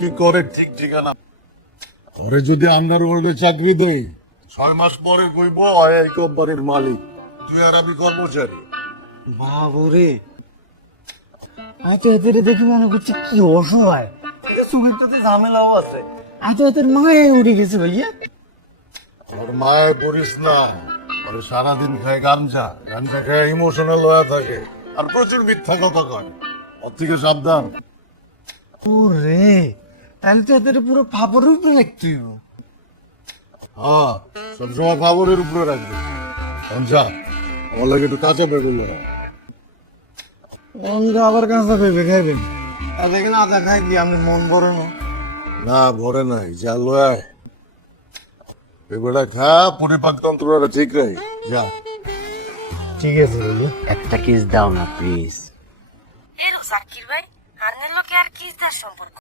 কি করে ঠিক ঠিকানা। ওরে যদি আন্ডারওয়ার্ল্ডে চাকরি দেই 6 মাস পরে কইব এই কোম্পানির মালিক, তুই আর আমি কর্মচারী। বাবরে, আমি তো এদের দেখে মনে করছি কি অসহায়। সুগিরটাতে ঝামেলাও আছে। আমি তো এদের মায়ে উঠে গেছে ভাইয়া। ওর মায়ের পড়িস না, ওরে সারাদিন খায় গাঞ্জা, গাঞ্জা খায় ইমোশনাল হয়ে থাকে আর প্রচুর মিথ্যা কথা কয়। ওর থেকে সাবধান। ওরে, তাহলে তো এদের পুরো ফাপড়ের উপরে রাখতে হইব। হ্যাঁ, সবসময় খবরের উপরে রাখবে। গাঞ্জা আমার লাগে একটু কাঁচা বেগুন না। অঙ্গা আবার কাঁচা পেঁপে খাইবেন। আর দেখেন আদা খাই কি আমি মন ভরে না। না ভরে নাই, যা লয় এগুলা খা, পরিপাকতন্ত্রটা ঠিক রাখ। যা। ঠিক আছে বলি। একটা কিস দাও না প্লিজ। এরো জাকির ভাই, আর্নের লোকে আর কি তার সম্পর্ক?